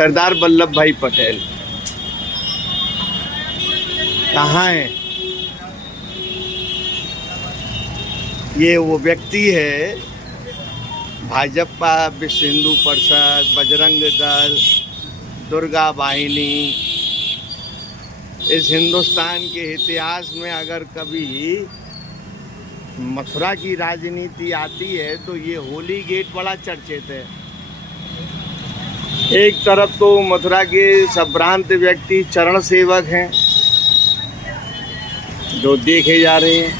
सरदार वल्लभ भाई पटेल कहाँ हैं? ये वो व्यक्ति है, भाजपा, विश्व हिंदू परिषद, बजरंग दल, दुर्गा वाहिनी, इस हिंदुस्तान के इतिहास में अगर कभी मथुरा की राजनीति आती है तो ये होली गेट बड़ा चर्चित है। एक तरफ तो मथुरा के संभ्रांत व्यक्ति चरण सेवक हैं जो देखे जा रहे हैं,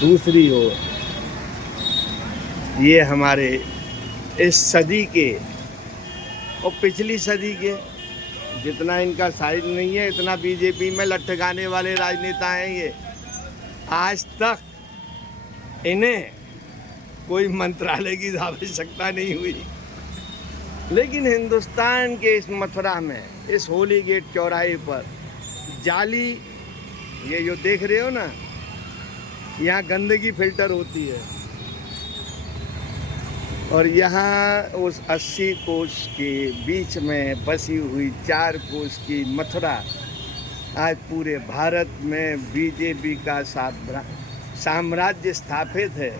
दूसरी ओर ये हमारे इस सदी के और पिछली सदी के, जितना इनका साइज नहीं है इतना बीजेपी में लटकाने वाले राजनेता हैं ये। आज तक इन्हें कोई मंत्रालय की आवश्यकता नहीं हुई, लेकिन हिंदुस्तान के इस मथुरा में, इस होली गेट चौराहे पर जाली, ये जो देख रहे हो ना, यहाँ गंदगी फिल्टर होती है और यहाँ उस 80 कोस के बीच में बसी हुई 4 कोस की मथुरा आज पूरे भारत में बीजेपी का साम्राज्य स्थापित है।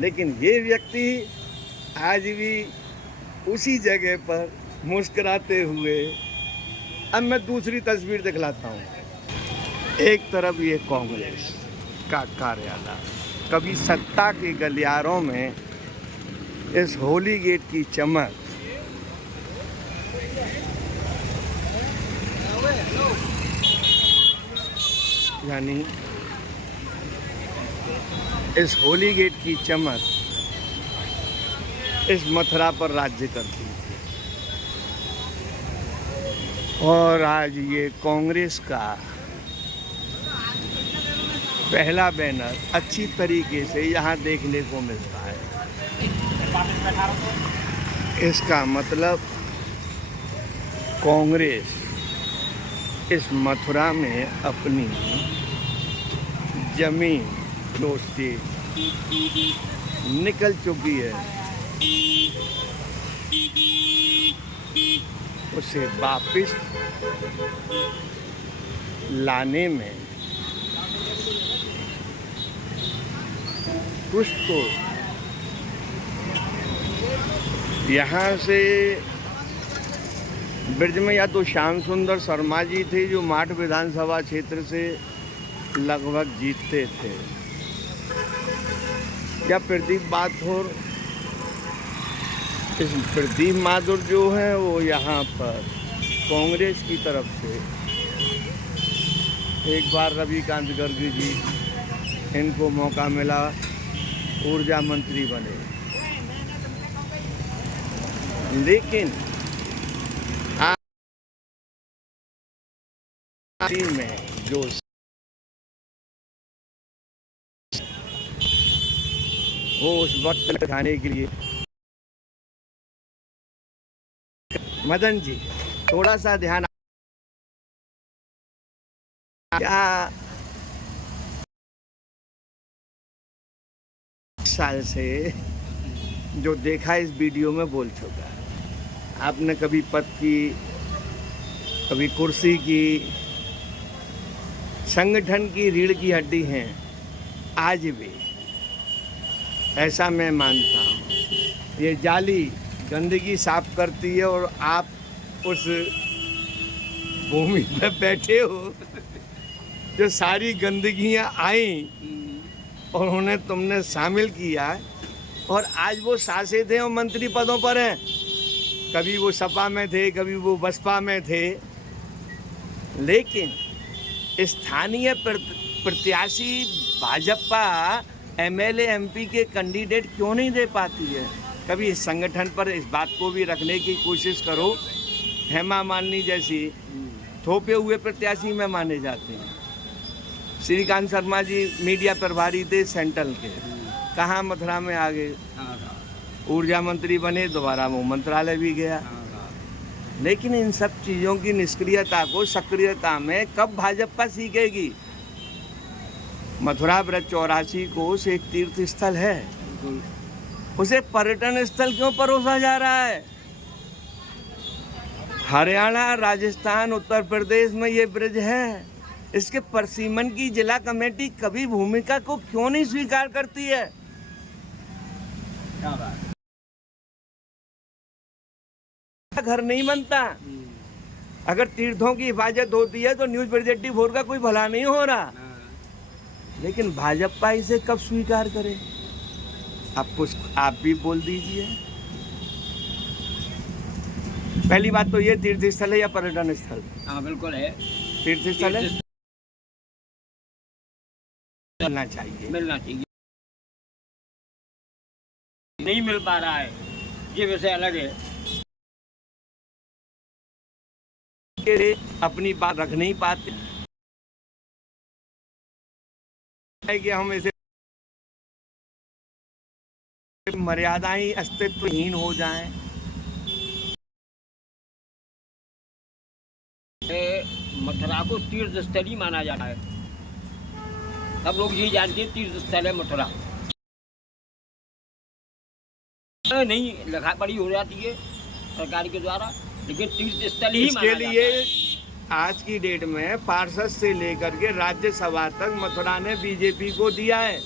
लेकिन ये व्यक्ति आज भी उसी जगह पर मुस्कुराते हुए। अब मैं दूसरी तस्वीर दिखलाता हूँ। एक तरफ ये कांग्रेस का कार्यालय, कभी सत्ता के गलियारों में इस होली गेट की चमक, यानी इस होली गेट की चमक इस मथुरा पर राज्य करती थी और आज ये कांग्रेस का पहला बैनर अच्छी तरीके से यहाँ देखने को मिलता है। इसका मतलब कांग्रेस इस मथुरा में अपनी जमीन दोस्ती निकल चुकी है, उसे वापिस लाने में कुछ तो यहाँ से ब्रिज में या तो श्याम सुंदर शर्मा जी थे जो माठ विधानसभा क्षेत्र से लगभग जीतते थे, या प्रदीप माथुर। इस प्रदीप माथुर जो है वो यहाँ पर कांग्रेस की तरफ से एक बार रविकांत गर्ग जी, इनको मौका मिला, ऊर्जा मंत्री बने, लेकिन आज में जो वो उस वक्त लगाने के लिए। मदन जी थोड़ा सा ध्यान, क्या साल से जो देखा इस वीडियो में बोल चुका है। आपने कभी पद की, कभी कुर्सी की, संगठन की रीढ़ की हड्डी हैं आज भी, ऐसा मैं मानता हूँ। ये जाली गंदगी साफ करती है और आप उस भूमि में बैठे हो जो सारी गंदगियाँ आई और उन्हें तुमने शामिल किया, और आज वो शासित हैं और मंत्री पदों पर हैं। कभी वो सपा में थे, कभी वो बसपा में थे, लेकिन स्थानीय प्रत्याशी भाजपा एमएलए एमपी के कैंडिडेट क्यों नहीं दे पाती है? कभी इस संगठन पर इस बात को भी रखने की कोशिश करो। हेमा मालिनी जैसी थोपे हुए प्रत्याशी में माने जाते हैं। श्रीकांत शर्मा जी मीडिया प्रभारी थे सेंट्रल के, कहाँ मथुरा में आ गए, ऊर्जा मंत्री बने, दोबारा वो मंत्रालय भी गया। लेकिन इन सब चीज़ों की निष्क्रियता को सक्रियता में कब भाजपा सीखेगी? मथुरा ब्रज 84 कोस एक तीर्थ स्थल है, उसे पर्यटन स्थल क्यों परोसा जा रहा है? हरियाणा, राजस्थान, उत्तर प्रदेश में ये ब्रिज है, इसके परिसीमन की जिला कमेटी कभी भूमिका को क्यों नहीं स्वीकार करती है? घर नहीं बनता। अगर तीर्थों की हिफाजत होती है तो न्यूज ब्रिज 84 का कोई भला नहीं हो रहा, लेकिन भाजपा इसे कब स्वीकार करे? आप भी बोल दीजिए। पहली बात तो ये तीर्थ स्थल है या पर्यटन स्थल? हाँ बिल्कुल है, तीर्थ स्थल है, मिलना चाहिए। मिलना चाहिए, नहीं मिल पा रहा है, ये विषय अलग है। अपनी बात रख नहीं पाते कि हम ऐसे मर्यादाएं अस्तित्वहीन हो जाएं। मथुरा को तीर्थ स्थल ही माना जाता है, सब लोग ये जानते हैं तीर्थ स्थल है मथुरा। नहीं लिखा पढ़ी हो जाती है सरकार के द्वारा, लेकिन तीर्थ स्थल ही इसके लिए आज की डेट में पार्षद से लेकर के राज्यसभा तक मथुरा ने बीजेपी को दिया है।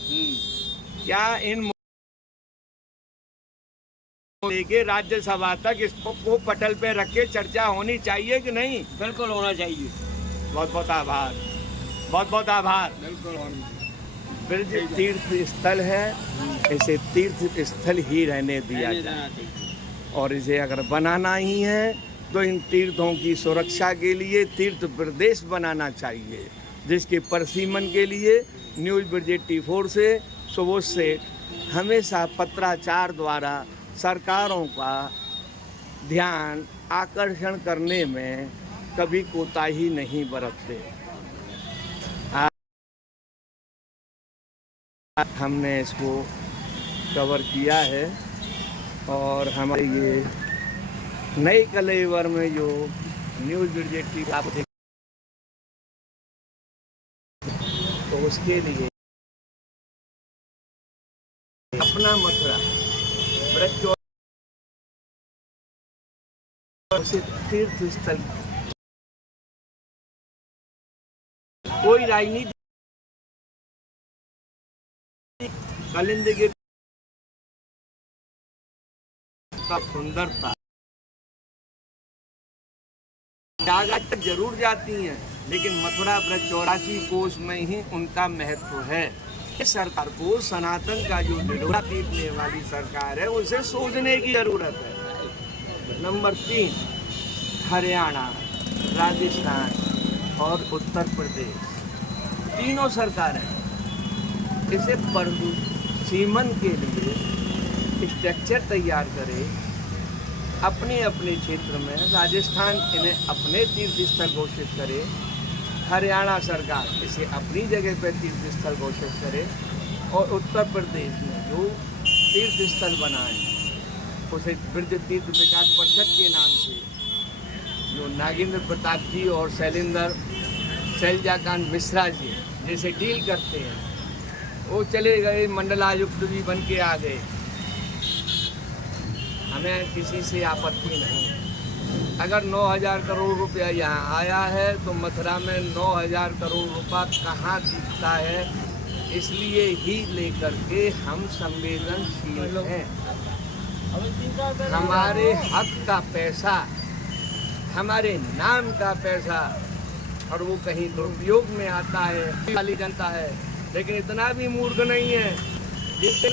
क्या इन लेके राज्यसभा तक इसको पटल पे रख के चर्चा होनी चाहिए कि नहीं? बिल्कुल होना चाहिए। बहुत बहुत आभार, बहुत बहुत आभार। बिल्कुल ब्रिज तीर्थ स्थल है, इसे तीर्थ स्थल ही रहने दिया जाए, और इसे अगर बनाना ही है तो इन तीर्थों की सुरक्षा के लिए तीर्थ प्रदेश बनाना चाहिए, जिसके परिसीमन के लिए न्यूज ब्रिज 84 से सुबह से हमेशा पत्राचार द्वारा सरकारों का ध्यान आकर्षण करने में कभी कोताही नहीं बरतते। हमने इसको कवर किया है, और हमारे ये नए कलेवर में जो न्यूज ब्रिज 84 आप देख, तो उसके लिए अपना मथुरा ब्रज तीर्थ स्थल, कोई राजनीति कलिंद की सुंदरता त्यागा तक जरूर जाती हैं, लेकिन मथुरा ब्रज 84 कोस में ही उनका महत्व है। इस सरकार को सनातन का जो ढिढोरा पीटने वाली सरकार है, उसे सोचने की जरूरत है। नंबर 3, हरियाणा, राजस्थान और उत्तर प्रदेश, तीनों सरकारें इसे परिसीमन के लिए स्ट्रक्चर तैयार करे, अपने अपने क्षेत्र में। राजस्थान इन्हें अपने तीर्थ स्थल घोषित करे, हरियाणा सरकार इसे अपनी जगह पर तीर्थ स्थल घोषित करे, और उत्तर प्रदेश में जो तीर्थ स्थल बनाए उसे ब्रिज तीर्थ विकास परिषद के नाम से, जो नागेंद्र प्रताप जी और शैलजाकांत मिश्रा जी जैसे डील करते हैं, वो चले गए, मंडलायुक्त भी बन के आ गए। हमें किसी से आपत्ति नहीं। अगर 9,000 करोड़ रुपया यहाँ आया है तो मथुरा में 9,000 करोड़ रुपया कहाँ दिखता है, इसलिए ही लेकर के हम संवेदनशील हैं। हमारे हक का पैसा, हमारे नाम का पैसा, और वो कहीं दुरुपयोग में आता है वाली जनता है, लेकिन इतना भी मूर्ख नहीं है जिस दिन